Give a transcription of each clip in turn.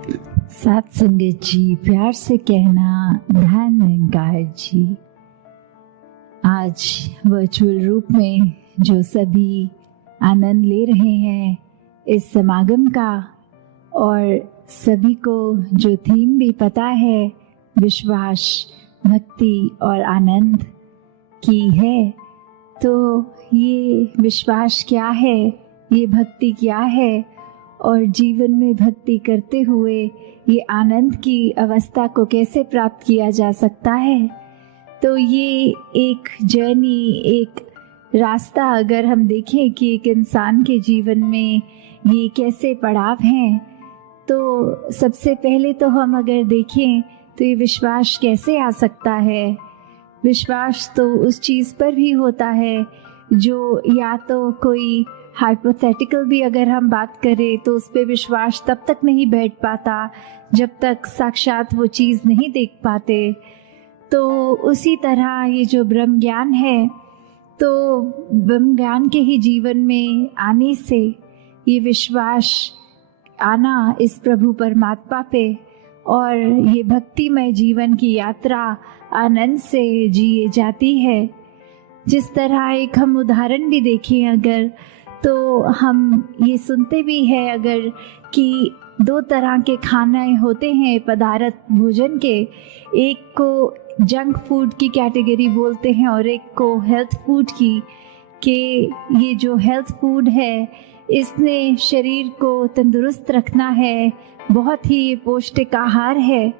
साथ संगत जी, प्यार से कहना ध्यान निरंकार जी। आज वर्चुअल रूप में जो सभी आनंद ले रहे हैं इस समागम का, और सभी को जो थीम भी पता है, विश्वास, भक्ति और आनंद की है, तो ये विश्वास क्या है, ये भक्ति क्या है, और जीवन में भक्ति करते हुए ये आनंद की अवस्था को कैसे प्राप्त किया जा सकता है। तो ये एक जर्नी, एक रास्ता अगर हम देखें कि एक इंसान के जीवन में ये कैसे पड़ाव हैं, तो सबसे पहले तो हम अगर देखें तो ये विश्वास कैसे आ सकता है। विश्वास तो उस चीज़ पर भी होता है जो या तो कोई हाइपोथेटिकल भी अगर हम बात करें तो उस पर विश्वास तब तक नहीं बैठ पाता जब तक साक्षात वो चीज़ नहीं देख पाते। तो उसी तरह ये जो ब्रह्म ज्ञान है, तो ब्रह्म ज्ञान के ही जीवन में आने से ये विश्वास आना इस प्रभु परमात्मा पे, और ये भक्तिमय जीवन की यात्रा आनंद से जिए जाती है। जिस तरह एक हम उदाहरण भी देखें अगर, तो हम ये सुनते भी हैं अगर कि दो तरह के खाने होते हैं पदार्थ भोजन के, एक को जंक फूड की कैटेगरी बोलते हैं और एक को हेल्थ फूड की, कि ये जो हेल्थ फूड है इसने शरीर को तंदुरुस्त रखना है, बहुत ही पौष्टिक आहार है।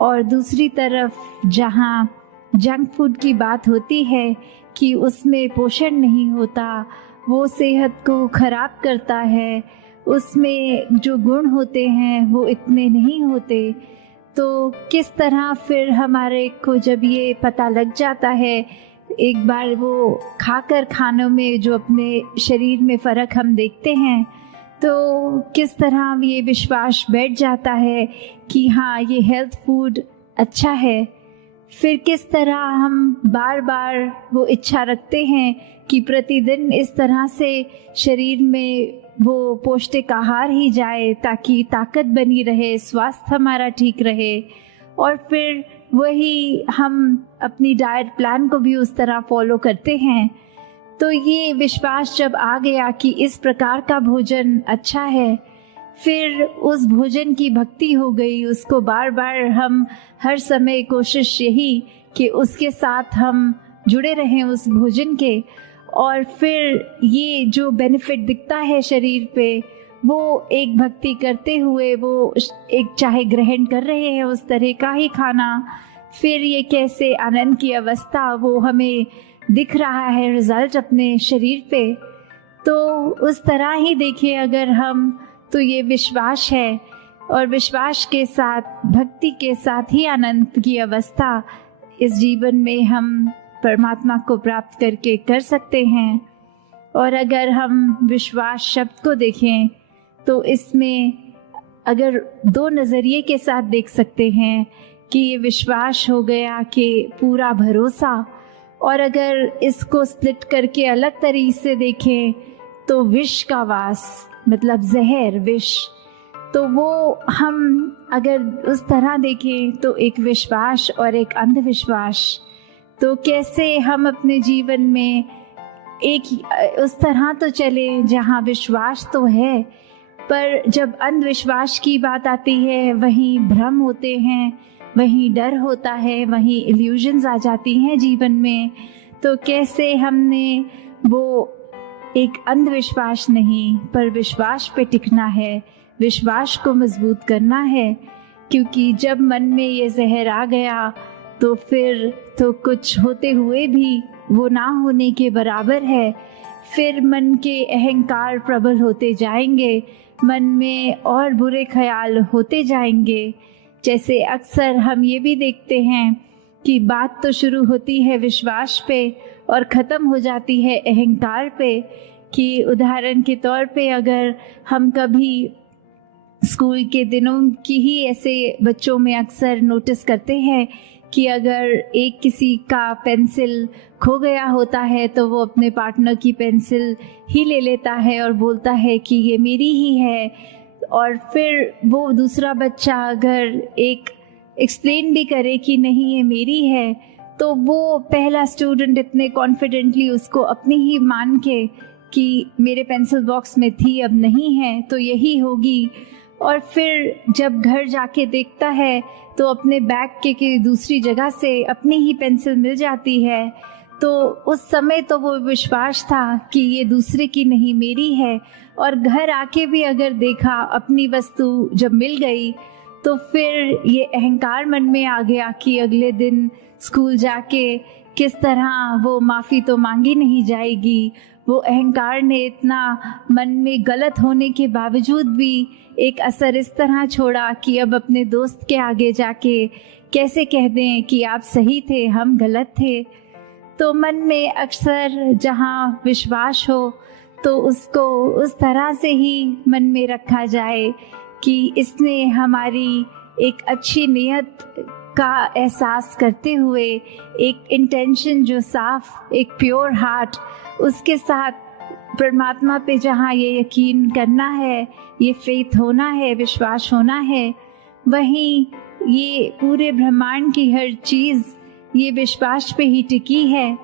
और दूसरी तरफ जहाँ जंक फूड की बात होती है कि उसमें पोषण नहीं होता, वो सेहत को खराब करता है, उसमें जो गुण होते हैं वो इतने नहीं होते। तो किस तरह फिर हमारे को जब ये पता लग जाता है, एक बार वो खाकर खानों में जो अपने शरीर में फ़र्क हम देखते हैं, तो किस तरह ये विश्वास बैठ जाता है कि हाँ ये हेल्थ फूड अच्छा है। फिर किस तरह हम बार बार वो इच्छा रखते हैं कि प्रतिदिन इस तरह से शरीर में वो पौष्टिक आहार ही जाए ताकि ताकत बनी रहे, स्वास्थ्य हमारा ठीक रहे। और फिर वही हम अपनी डाइट प्लान को भी उस तरह फॉलो करते हैं। तो ये विश्वास जब आ गया कि इस प्रकार का भोजन अच्छा है, फिर उस भोजन की भक्ति हो गई। उसको बार बार हम हर समय कोशिश यही कि उसके साथ हम जुड़े रहें उस भोजन के, और फिर ये जो बेनिफिट दिखता है शरीर पे, वो एक भक्ति करते हुए वो एक चाहे ग्रहण कर रहे हैं उस तरह का ही खाना, फिर ये कैसे आनंद की अवस्था वो हमें दिख रहा है रिजल्ट अपने शरीर पे। तो उस तरह ही देखिए अगर हम, तो ये विश्वास है, और विश्वास के साथ भक्ति के साथ ही आनंद की अवस्था इस जीवन में हम परमात्मा को प्राप्त करके कर सकते हैं। और अगर हम विश्वास शब्द को देखें तो इसमें अगर दो नज़रिए के साथ देख सकते हैं कि ये विश्वास हो गया कि पूरा भरोसा, और अगर इसको स्प्लिट करके अलग तरीके से देखें तो विष का वास, मतलब जहर, विष। तो वो हम अगर उस तरह देखें तो एक विश्वास और एक अंधविश्वास, तो कैसे हम अपने जीवन में एक उस तरह तो चले जहाँ विश्वास तो है, पर जब अंधविश्वास की बात आती है वहीं भ्रम होते हैं, वहीं डर होता है, वहीं इल्यूजन्स आ जाती हैं जीवन में। तो कैसे हमने वो एक अंधविश्वास नहीं पर विश्वास पे टिकना है, विश्वास को मजबूत करना है, क्योंकि जब मन में ये जहर आ गया तो फिर तो कुछ होते हुए भी वो ना होने के बराबर है। फिर मन के अहंकार प्रबल होते जाएंगे, मन में और बुरे ख्याल होते जाएंगे। जैसे अक्सर हम ये भी देखते हैं कि बात तो शुरू होती है विश्वास पे और ख़त्म हो जाती है अहंकार पे। कि उदाहरण के तौर पे अगर हम कभी स्कूल के दिनों की ही ऐसे बच्चों में अक्सर नोटिस करते हैं कि अगर एक किसी का पेंसिल खो गया होता है तो वो अपने पार्टनर की पेंसिल ही ले लेता है और बोलता है कि ये मेरी ही है, और फिर वो दूसरा बच्चा अगर एक एक्सप्लेन भी करे कि नहीं ये मेरी है, तो वो पहला स्टूडेंट इतने कॉन्फिडेंटली उसको अपनी ही मान के कि मेरे पेंसिल बॉक्स में थी अब नहीं है तो यही होगी, और फिर जब घर जाके देखता है तो अपने बैग के दूसरी जगह से अपनी ही पेंसिल मिल जाती है, तो उस समय तो वो विश्वास था कि ये दूसरे की नहीं मेरी है, और घर आके भी अगर देखा अपनी वस्तु जब मिल गई तो फिर ये अहंकार मन में आ गया कि अगले दिन स्कूल जाके किस तरह वो माफ़ी तो मांगी नहीं जाएगी। वो अहंकार ने इतना मन में गलत होने के बावजूद भी एक असर इस तरह छोड़ा कि अब अपने दोस्त के आगे जाके कैसे कह दें कि आप सही थे हम गलत थे। तो मन में अक्सर जहाँ विश्वास हो तो उसको उस तरह से ही मन में रखा जाए कि इसने हमारी एक अच्छी नियत का एहसास करते हुए एक इंटेंशन जो साफ, एक प्योर हार्ट, उसके साथ परमात्मा पे जहाँ ये यकीन करना है, ये फेथ होना है, विश्वास होना है, वहीं ये पूरे ब्रह्मांड की हर चीज़ ये विश्वास पे ही टिकी है।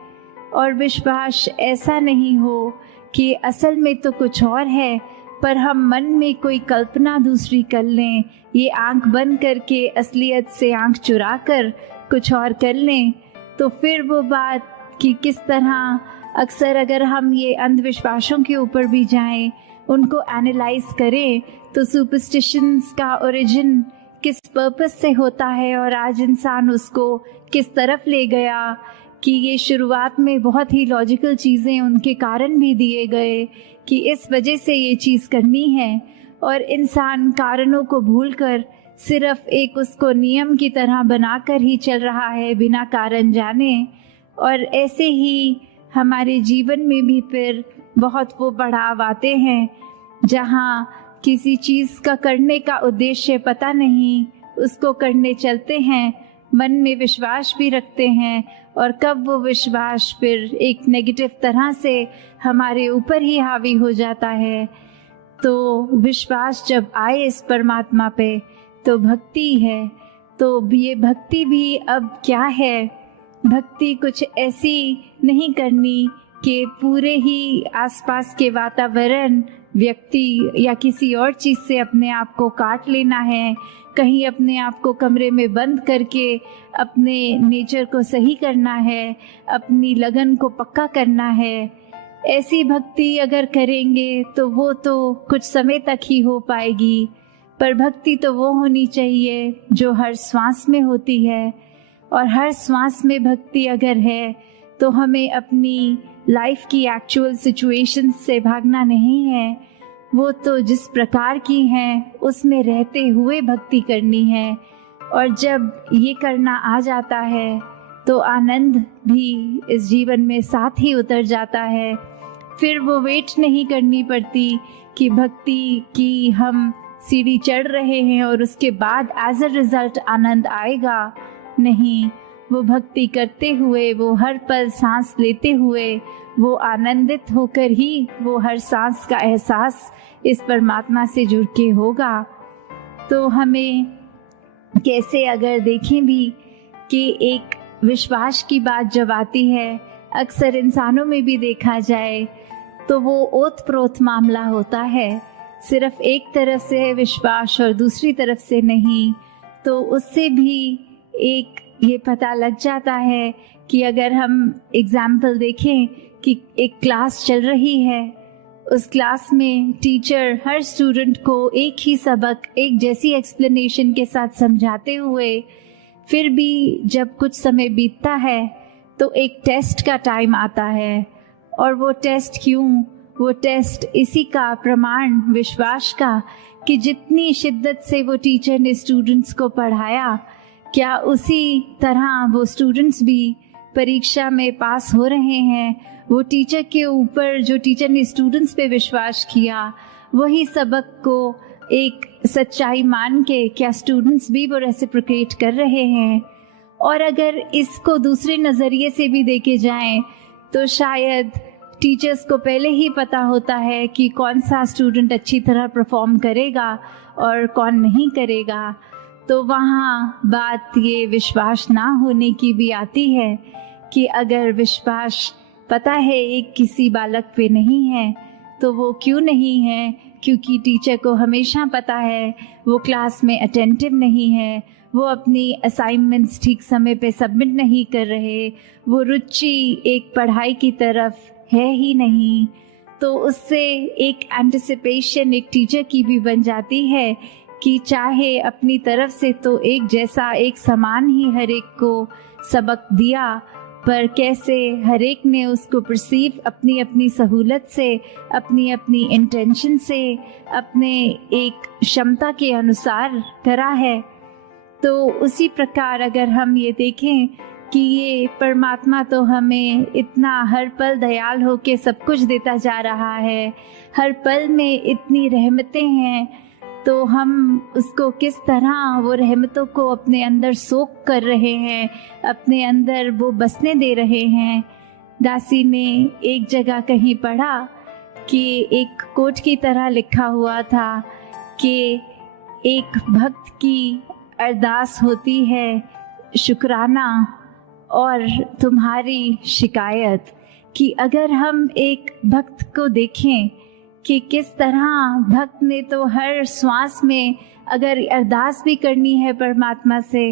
और विश्वास ऐसा नहीं हो कि असल में तो कुछ और है पर हम मन में कोई कल्पना दूसरी कर लें, ये आंख बंद करके असलियत से आंख चुरा कर कुछ और कर लें। तो फिर वो बात कि किस तरह अक्सर अगर हम ये अंधविश्वासों के ऊपर भी जाएं, उनको एनालाइज करें, तो सुपरस्टिशंस का ओरिजिन किस पर्पस से होता है और आज इंसान उसको किस तरफ ले गया, कि ये शुरुआत में बहुत ही लॉजिकल चीज़ें उनके कारण भी दिए गए कि इस वजह से ये चीज़ करनी है, और इंसान कारणों को भूलकर सिर्फ एक उसको नियम की तरह बनाकर ही चल रहा है बिना कारण जाने। और ऐसे ही हमारे जीवन में भी फिर बहुत वो पड़ाव आते हैं जहाँ किसी चीज़ का करने का उद्देश्य पता नहीं, उसको करने चलते हैं, मन में विश्वास भी रखते हैं, और कब वो विश्वास फिर एक नेगेटिव तरह से हमारे ऊपर ही हावी हो जाता है। तो विश्वास जब आए इस परमात्मा पे तो भक्ति है। तो ये भक्ति भी अब क्या है, भक्ति कुछ ऐसी नहीं करनी कि पूरे ही आसपास के वातावरण, व्यक्ति या किसी और चीज़ से अपने आप को काट लेना है, कहीं अपने आप को कमरे में बंद करके अपने नेचर को सही करना है, अपनी लगन को पक्का करना है। ऐसी भक्ति अगर करेंगे तो वो तो कुछ समय तक ही हो पाएगी, पर भक्ति तो वो होनी चाहिए जो हर श्वास में होती है। और हर श्वास में भक्ति अगर है तो हमें अपनी लाइफ की एक्चुअल सिचुएशंस से भागना नहीं है, वो तो जिस प्रकार की हैं उसमें रहते हुए भक्ति करनी है। और जब ये करना आ जाता है तो आनंद भी इस जीवन में साथ ही उतर जाता है। फिर वो वेट नहीं करनी पड़ती कि भक्ति की हम सीढ़ी चढ़ रहे हैं और उसके बाद एज अ रिजल्ट आनंद आएगा। नहीं, वो भक्ति करते हुए, वो हर पल सांस लेते हुए, वो आनंदित होकर ही वो हर सांस का एहसास इस परमात्मा से जुड़ के होगा। तो हमें कैसे अगर देखें भी कि एक विश्वास की बात जब आती है, अक्सर इंसानों में भी देखा जाए तो वो ओत प्रोत मामला होता है, सिर्फ एक तरफ से विश्वास और दूसरी तरफ से नहीं। तो उससे भी एक ये पता लग जाता है कि अगर हम एग्जाम्पल देखें कि एक क्लास चल रही है, उस क्लास में टीचर हर स्टूडेंट को एक ही सबक एक जैसी एक्सप्लेनेशन के साथ समझाते हुए फिर भी जब कुछ समय बीतता है तो एक टेस्ट का टाइम आता है। और वो टेस्ट क्यों? वो टेस्ट इसी का प्रमाण, विश्वास का, कि जितनी शिद्दत से वो टीचर ने स्टूडेंट्स को पढ़ाया, क्या उसी तरह वो स्टूडेंट्स भी परीक्षा में पास हो रहे हैं? वो टीचर के ऊपर जो टीचर ने स्टूडेंट्स पे विश्वास किया, वही सबक को एक सच्चाई मान के क्या स्टूडेंट्स भी वो रेसिप्रोकेट कर रहे हैं? और अगर इसको दूसरे नज़रिए से भी देखे जाएं तो शायद टीचर्स को पहले ही पता होता है कि कौन सा स्टूडेंट अच्छी तरह परफॉर्म करेगा और कौन नहीं करेगा। तो वहाँ बात ये विश्वास ना होने की भी आती है कि अगर विश्वास पता है एक किसी बालक पे नहीं है तो वो क्यों नहीं है, क्योंकि टीचर को हमेशा पता है वो क्लास में अटेंटिव नहीं है, वो अपनी असाइनमेंट्स ठीक समय पे सबमिट नहीं कर रहे, वो रुचि एक पढ़ाई की तरफ है ही नहीं। तो उससे एक एंटिसिपेशन एक टीचर की भी बन जाती है कि चाहे अपनी तरफ से तो एक जैसा एक समान ही हर एक को सबक दिया, पर कैसे हर एक ने उसको परसीव अपनी अपनी सहूलत से, अपनी अपनी इंटेंशन से, अपने एक क्षमता के अनुसार करा है। तो उसी प्रकार अगर हम ये देखें कि ये परमात्मा तो हमें इतना हर पल दयाल होके सब कुछ देता जा रहा है, हर पल में इतनी रहमतें हैं, तो हम उसको किस तरह वो रहमतों को अपने अंदर सोख कर रहे हैं, अपने अंदर वो बसने दे रहे हैं। दासी ने एक जगह कहीं पढ़ा कि एक कोट की तरह लिखा हुआ था कि एक भक्त की अरदास होती है शुक्राना और तुम्हारी शिकायत, कि अगर हम एक भक्त को देखें कि किस तरह भक्त ने तो हर श्वास में अगर अरदास भी करनी है परमात्मा से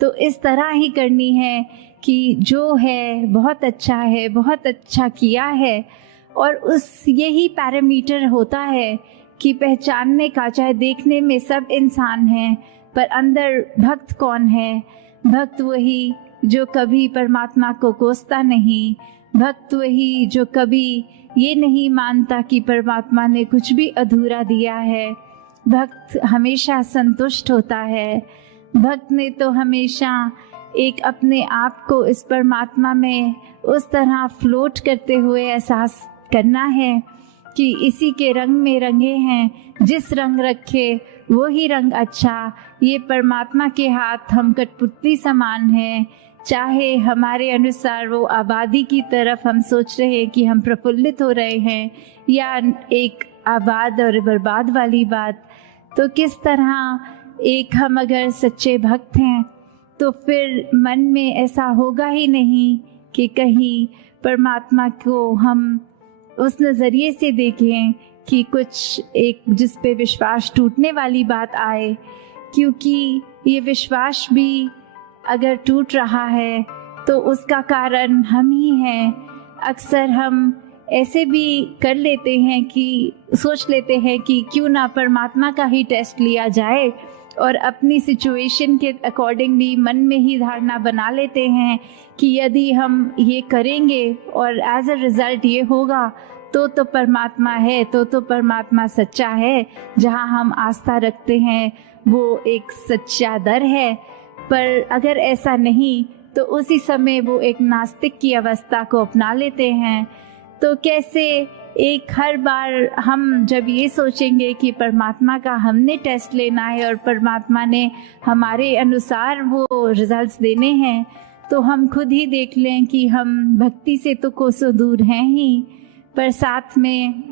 तो इस तरह ही करनी है कि जो है बहुत अच्छा है, बहुत अच्छा किया है। और उस यही पैरामीटर होता है कि पहचानने का, चाहे देखने में सब इंसान हैं पर अंदर भक्त कौन है। भक्त वही जो कभी परमात्मा को कोसता नहीं, भक्त वही जो कभी ये नहीं मानता कि परमात्मा ने कुछ भी अधूरा दिया है। भक्त हमेशा संतुष्ट होता है। भक्त ने तो हमेशा एक अपने आप को इस परमात्मा में उस तरह फ्लोट करते हुए एहसास करना है कि इसी के रंग में रंगे हैं, जिस रंग रखे वो ही रंग अच्छा। ये परमात्मा के हाथ हम कठपुतली समान हैं, चाहे हमारे अनुसार वो आबादी की तरफ हम सोच रहे हैं कि हम प्रफुल्लित हो रहे हैं या एक आबाद और बर्बाद वाली बात। तो किस तरह एक हम अगर सच्चे भक्त हैं तो फिर मन में ऐसा होगा ही नहीं कि कहीं परमात्मा को हम उस नज़रिए से देखें कि कुछ एक जिस पे विश्वास टूटने वाली बात आए, क्योंकि ये विश्वास भी अगर टूट रहा है तो उसका कारण हम ही हैं। अक्सर हम ऐसे भी कर लेते हैं कि सोच लेते हैं कि क्यों ना परमात्मा का ही टेस्ट लिया जाए और अपनी सिचुएशन के अकॉर्डिंगली मन में ही धारणा बना लेते हैं कि यदि हम ये करेंगे और एज अ रिज़ल्ट ये होगा तो परमात्मा है, तो परमात्मा सच्चा है। जहाँ हम आस्था रखते हैं वो एक सच्चा दर है। पर अगर ऐसा नहीं तो उसी समय वो एक नास्तिक की अवस्था को अपना लेते हैं। तो कैसे एक हर बार हम जब ये सोचेंगे कि परमात्मा का हमने टेस्ट लेना है और परमात्मा ने हमारे अनुसार वो रिजल्ट्स देने हैं, तो हम खुद ही देख लें कि हम भक्ति से तो कोसों दूर हैं ही, पर साथ में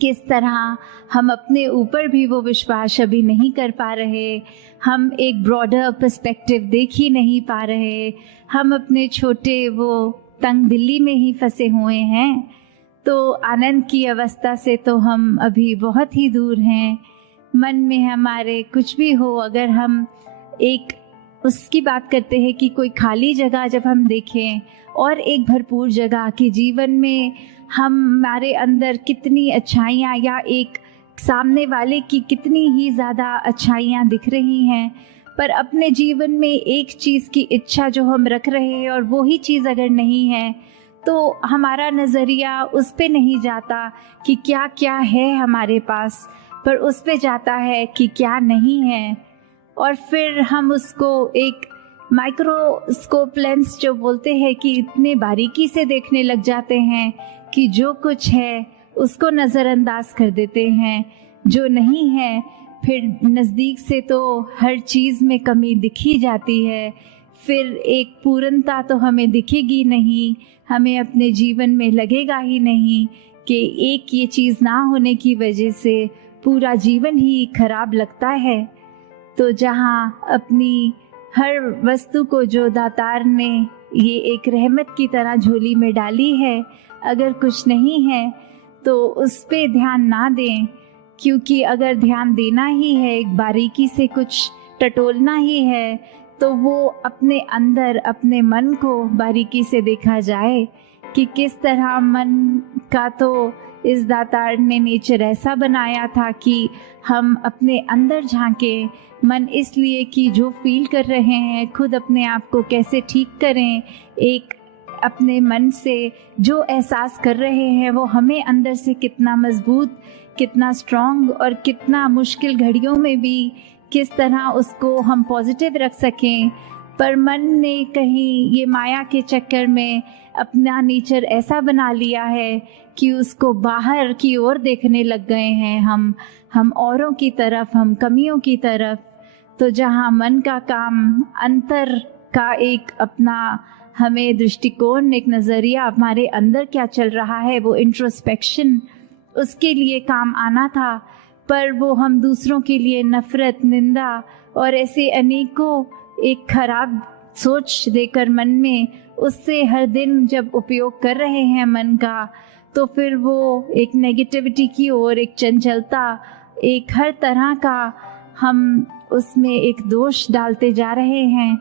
किस तरह हम अपने ऊपर भी वो विश्वास अभी नहीं कर पा रहे। हम एक ब्रॉडर पर्सपेक्टिव देख ही नहीं पा रहे। हम अपने छोटे वो तंग दिल्ली में ही फंसे हुए हैं। तो आनंद की अवस्था से तो हम अभी बहुत ही दूर हैं। मन में हमारे कुछ भी हो, अगर हम एक उसकी बात करते हैं कि कोई खाली जगह जब हम देखें और एक भरपूर जगह कि जीवन में हमारे अंदर कितनी अच्छाइयाँ या एक सामने वाले की कितनी ही ज़्यादा अच्छाइयाँ दिख रही हैं, पर अपने जीवन में एक चीज़ की इच्छा जो हम रख रहे हैं और वो ही चीज़ अगर नहीं है तो हमारा नज़रिया उस पे नहीं जाता कि क्या क्या है हमारे पास, पर उस पे जाता है कि क्या नहीं है। और फिर हम उसको एक माइक्रोस्कोप लेंस जो बोलते हैं कि इतने बारीकी से देखने लग जाते हैं कि जो कुछ है उसको नज़रअंदाज कर देते हैं, जो नहीं है फिर नज़दीक से तो हर चीज़ में कमी दिखी जाती है। फिर एक पूर्णता तो हमें दिखेगी नहीं, हमें अपने जीवन में लगेगा ही नहीं कि एक ये चीज़ ना होने की वजह से पूरा जीवन ही खराब लगता है। तो जहाँ अपनी हर वस्तु को जो दातार ने ये एक रहमत की तरह झोली में डाली है, अगर कुछ नहीं है तो उस पे ध्यान ना दें, क्योंकि अगर ध्यान देना ही है, एक बारीकी से कुछ टटोलना ही है, तो वो अपने अंदर अपने मन को बारीकी से देखा जाए कि किस तरह मन का तो इस दातार ने नेचर ऐसा बनाया था कि हम अपने अंदर झांकें। मन इसलिए कि जो फील कर रहे हैं खुद अपने आप को कैसे ठीक करें, एक अपने मन से जो एहसास कर रहे हैं वो हमें अंदर से कितना मजबूत, कितना स्ट्रॉन्ग और कितना मुश्किल घड़ियों में भी किस तरह उसको हम पॉजिटिव रख सकें। पर मन ने कहीं ये माया के चक्कर में अपना नेचर ऐसा बना लिया है कि उसको बाहर की ओर देखने लग गए हैं हम औरों की तरफ, हम कमियों की तरफ। तो जहाँ मन का काम अंतर का एक अपना हमें दृष्टिकोण, एक नज़रिया, हमारे अंदर क्या चल रहा है वो इंट्रोस्पेक्शन, उसके लिए काम आना था, पर वो हम दूसरों के लिए नफरत, निंदा और ऐसे अनेकों एक खराब सोच देकर मन में उससे हर दिन जब उपयोग कर रहे हैं मन का, तो फिर वो एक नेगेटिविटी की ओर, एक चंचलता, एक हर तरह का हम उसमें एक दोष डालते जा रहे हैं।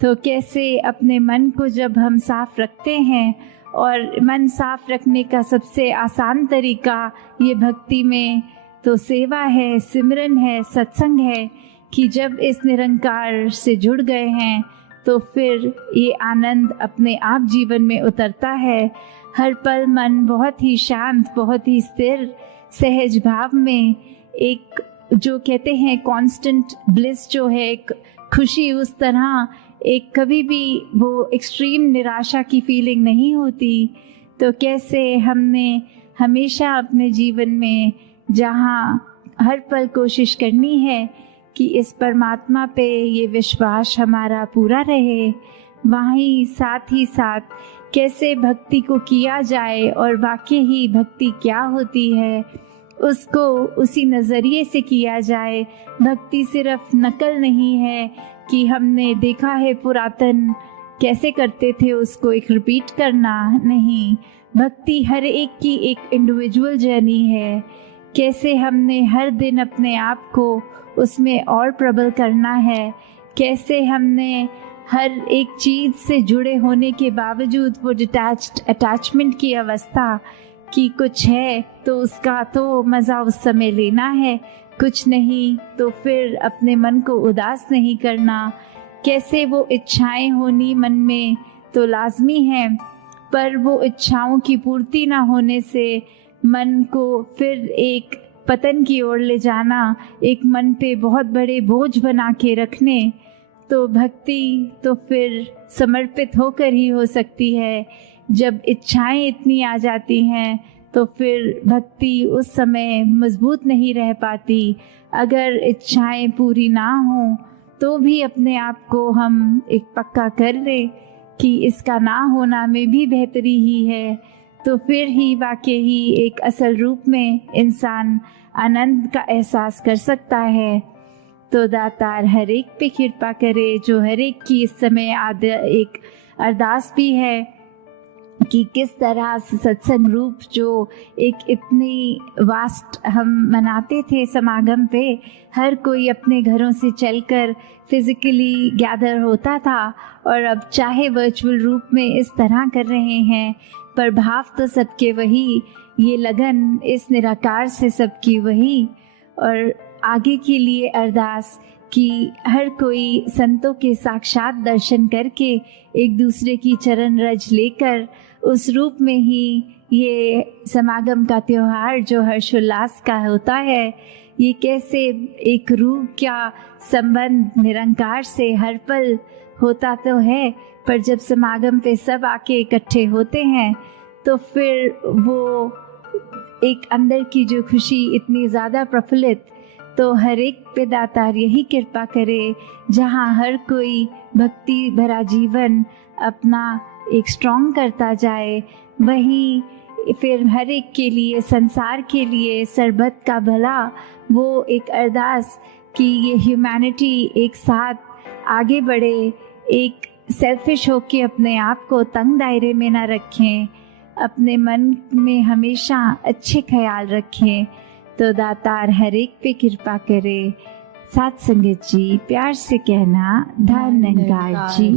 तो कैसे अपने मन को जब हम साफ रखते हैं, और मन साफ रखने का सबसे आसान तरीका ये भक्ति में तो सेवा है, सिमरन है, सत्संग है, कि जब इस निरंकार से जुड़ गए हैं तो फिर ये आनंद अपने आप जीवन में उतरता है। हर पल मन बहुत ही शांत, बहुत ही स्थिर, सहज भाव में, एक जो कहते हैं कांस्टेंट ब्लिस जो है, एक खुशी, उस तरह एक कभी भी वो एक्सट्रीम निराशा की फीलिंग नहीं होती। तो कैसे हमने हमेशा अपने जीवन में जहाँ हर पल कोशिश करनी है कि इस परमात्मा पे ये विश्वास हमारा पूरा रहे, वहीं साथ ही साथ कैसे भक्ति को किया जाए और वाकई ही भक्ति क्या होती है उसको उसी नज़रिए से किया जाए। भक्ति सिर्फ नकल नहीं है कि हमने देखा है पुरातन कैसे करते थे उसको एक रिपीट करना, नहीं। भक्ति हर एक की एक इंडिविजुअल जर्नी है, कैसे हमने हर दिन अपने आप को उसमें और प्रबल करना है, कैसे हमने हर एक चीज़ से जुड़े होने के बावजूद वो डिटैच्ड अटैचमेंट की अवस्था कि कुछ है तो उसका तो मज़ा उस समय लेना है, कुछ नहीं तो फिर अपने मन को उदास नहीं करना। कैसे वो इच्छाएं होनी मन में तो लाजमी है, पर वो इच्छाओं की पूर्ति ना होने से मन को फिर एक पतन की ओर ले जाना, एक मन पे बहुत बड़े बोझ बना के रखने। तो भक्ति तो फिर समर्पित होकर ही हो सकती है। जब इच्छाएं इतनी आ जाती हैं तो फिर भक्ति उस समय मजबूत नहीं रह पाती। अगर इच्छाएं पूरी ना हों तो भी अपने आप को हम एक पक्का कर लें कि इसका ना होना में भी बेहतरी ही है, तो फिर ही वाकई ही एक असल रूप में इंसान आनंद का एहसास कर सकता है। तो दातार हर एक पे कृपा करे, जो हर एक की इस समय एक अरदास भी है कि किस तरह से सत्संग रूप जो एक इतनी वास्ट हम मनाते थे समागम पे, हर कोई अपने घरों से चलकर फिजिकली गैदर होता था, और अब चाहे वर्चुअल रूप में इस तरह कर रहे हैं, पर भाव तो सबके वही, ये लगन इस निराकार से सबकी वही। और आगे के लिए अरदास कि हर कोई संतों के साक्षात दर्शन करके एक दूसरे की चरण रज लेकर उस रूप में ही ये समागम का त्योहार जो हर्षोल्लास का होता है, ये कैसे एक रूह का संबंध निरंकार से हर पल होता तो है, पर जब समागम पे सब आके इकट्ठे होते हैं तो फिर वो एक अंदर की जो खुशी इतनी ज़्यादा प्रफुल्लित, तो हर एक पे दातार यही कृपा करे, जहाँ हर कोई भक्ति भरा जीवन अपना एक स्ट्रॉन्ग करता जाए, वहीं फिर हर एक के लिए, संसार के लिए, सरबत का भला, वो एक अरदास कि ये ह्यूमैनिटी एक साथ आगे बढ़े, एक सेल्फिश होके अपने आप को तंग दायरे में ना रखें, अपने मन में हमेशा अच्छे ख्याल रखें। तो दातार हर एक पे कृपा करे। साथ संगत जी, प्यार से कहना, धन निरंकार जी।